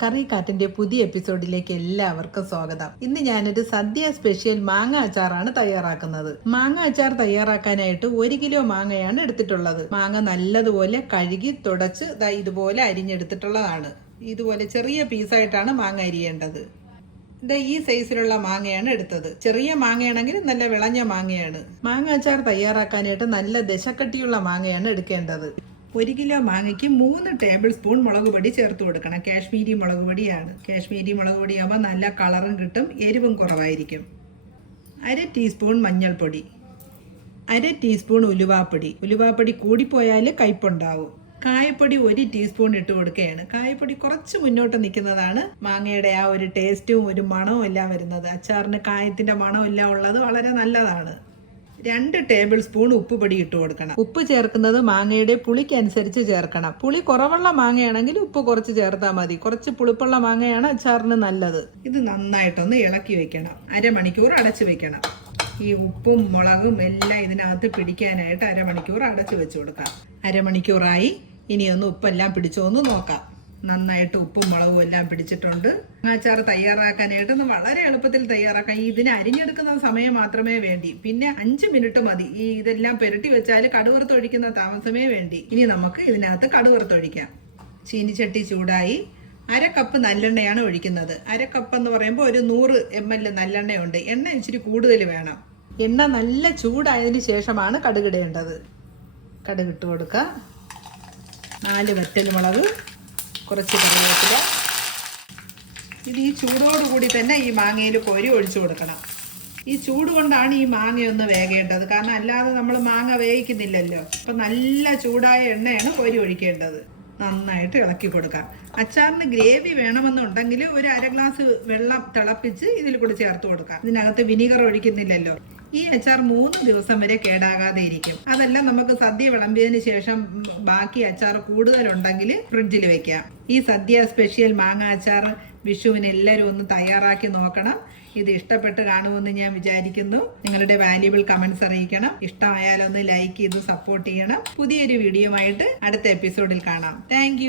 കറിക്കാറ്റിന്റെ പുതിയ എപ്പിസോഡിലേക്ക് എല്ലാവർക്കും സ്വാഗതം. ഇന്ന് ഞാനൊരു സദ്യ സ്പെഷ്യൽ മാങ്ങ അച്ചാറാണ് തയ്യാറാക്കുന്നത്. മാങ്ങ അച്ചാർ തയ്യാറാക്കാനായിട്ട് ഒരു കിലോ മാങ്ങയാണ് എടുത്തിട്ടുള്ളത്. മാങ്ങ നല്ലതുപോലെ കഴുകി തുടച്ച് ഇതുപോലെ അരിഞ്ഞെടുത്തിട്ടുള്ളതാണ്. ഇതുപോലെ ചെറിയ പീസായിട്ടാണ് മാങ്ങ അരിയേണ്ടത്. ഇതാ ഈ സൈസിലുള്ള മാങ്ങയാണ് എടുത്തത്. ചെറിയ മാങ്ങയാണെങ്കിൽ നല്ല വിളഞ്ഞ മാങ്ങയാണ്. മാങ്ങ അച്ചാർ തയ്യാറാക്കാനായിട്ട് നല്ല ദശക്കട്ടിയുള്ള മാങ്ങയാണ് എടുക്കേണ്ടത്. ഒരു കിലോ മാങ്ങയ്ക്ക് മൂന്ന് ടേബിൾ സ്പൂൺ മുളക് പൊടി ചേർത്ത് കൊടുക്കണം. കാശ്മീരി മുളക് പൊടിയാണ്. കാശ്മീരി മുളക് പൊടിയാകുമ്പോൾ നല്ല കളറും കിട്ടും എരിവും കുറവായിരിക്കും. അര ടീസ്പൂൺ മഞ്ഞൾപ്പൊടി. അര ടീസ്പൂൺ ഉലുവാപ്പൊടി. ഉലുവാപ്പൊടി കൂടിപ്പോയാൽ കയ്പുണ്ടാവും. കായപ്പൊടി ഒരു ടീസ്പൂൺ ഇട്ട് കൊടുക്കുകയാണ്. കായപ്പൊടി കുറച്ച് മുന്നോട്ട് നിൽക്കുന്നതാണ് മാങ്ങയുടെ ആ ഒരു ടേസ്റ്റും ഒരു മണവും എല്ലാം വരുന്നത്. അച്ചാറിന് കായത്തിന്റെ മണവും എല്ലാം ഉള്ളത് വളരെ നല്ലതാണ്. രണ്ട് ടേബിൾ സ്പൂൺ ഉപ്പ് പൊടി ഇട്ട് കൊടുക്കണം. ഉപ്പ് ചേർക്കുന്നത് മാങ്ങയുടെ പുളിക്ക് അനുസരിച്ച് ചേർക്കണം. പുളി കുറവുള്ള മാങ്ങയാണെങ്കിൽ ഉപ്പ് കുറച്ച് ചേർത്താൽ മതി. കുറച്ച് പുളിപ്പുള്ള മാങ്ങയാണ് അച്ചാറിന് നല്ലത്. ഇത് നന്നായിട്ടൊന്ന് ഇളക്കി വെക്കണം. അരമണിക്കൂർ അടച്ചു വെക്കണം. ഈ ഉപ്പും മുളകും എല്ലാം ഇതിനകത്ത് പിടിക്കാനായിട്ട് അരമണിക്കൂർ അടച്ചു വെച്ച് കൊടുക്കാം. അരമണിക്കൂറായി. ഇനിയൊന്ന് ഉപ്പെല്ലാം പിടിച്ചോന്ന് നോക്കാം. നന്നായിട്ട് ഉപ്പും മുളകും എല്ലാം പിടിച്ചിട്ടുണ്ട്. അച്ചാർ തയ്യാറാക്കാനായിട്ട് വളരെ എളുപ്പത്തിൽ തയ്യാറാക്കാം. ഇതിന് അരിഞ്ഞെടുക്കുന്ന സമയം മാത്രമേ വേണ്ടി. പിന്നെ അഞ്ച് മിനിറ്റ് മതി. ഈ ഇതെല്ലാം പുരട്ടി വെച്ചാൽ കടുവറുത്തൊഴിക്കുന്ന താമസമേ വേണ്ടി. ഇനി നമുക്ക് ഇതിനകത്ത് കടുവറുത്തൊഴിക്കാം ചീനിച്ചട്ടി ചൂടായി അര കപ്പ് നല്ലെണ്ണയാണ് ഒഴിക്കുന്നത്. അര കപ്പ് എന്ന് പറയുമ്പോൾ ഒരു നൂറ് എം എൽ നല്ലെണ്ണയുണ്ട്. എണ്ണ ഇച്ചിരി കൂടുതൽ വേണം. എണ്ണ നല്ല ചൂടായതിന് ശേഷമാണ് കടുകിടേണ്ടത്. കടുകിട്ട് കൊടുക്കുക. നാല് വറ്റൽമുളക് കുറച്ച് കറിവേപ്പില. ഇത് ഈ ചൂടോടുകൂടി തന്നെ ഈ മാങ്ങയിൽ കോരി ഒഴിച്ചു കൊടുക്കണം. ഈ ചൂട് കൊണ്ടാണ് ഈ മാങ്ങയൊന്ന് വേകേണ്ടത്. കാരണം അല്ലാതെ നമ്മൾ മാങ്ങ വേവിക്കുന്നില്ലല്ലോ. അപ്പം നല്ല ചൂടായ എണ്ണയാണ് കോരി ഒഴിക്കേണ്ടത്. നന്നായിട്ട് ഇളക്കി കൊടുക്കാം. അച്ചാറിന് ഗ്രേവി വേണമെന്നുണ്ടെങ്കിൽ ഒരു അര ഗ്ലാസ് വെള്ളം തിളപ്പിച്ച് ഇതിൽ കൂടി ചേർത്ത് കൊടുക്കാം. ഇതിനകത്ത് വിനീഗർ ഒഴിക്കുന്നില്ലല്ലോ. ഈ അച്ചാർ മൂന്ന് ദിവസം വരെ കേടാകാതെ ഇരിക്കും. അതല്ല നമുക്ക് സദ്യ വിളമ്പിയതിന് ശേഷം ബാക്കി അച്ചാർ കൂടുതലുണ്ടെങ്കിൽ ഫ്രിഡ്ജിൽ വെക്കാം. ഈ സദ്യ സ്പെഷ്യൽ മാങ്ങ അച്ചാർ വിഷുവിന് എല്ലാവരും ഒന്ന് തയ്യാറാക്കി നോക്കണം. ഇത് ഇഷ്ടപ്പെട്ട് കാണുമെന്ന് ഞാൻ വിചാരിക്കുന്നു. നിങ്ങളുടെ വാല്യുബിൾ കമൻസ് അറിയിക്കണം. ഇഷ്ടമായാലൊന്ന് ലൈക്ക് ചെയ്ത് സപ്പോർട്ട് ചെയ്യണം. പുതിയൊരു വീഡിയോ ആയിട്ട് അടുത്ത എപ്പിസോഡിൽ കാണാം. താങ്ക്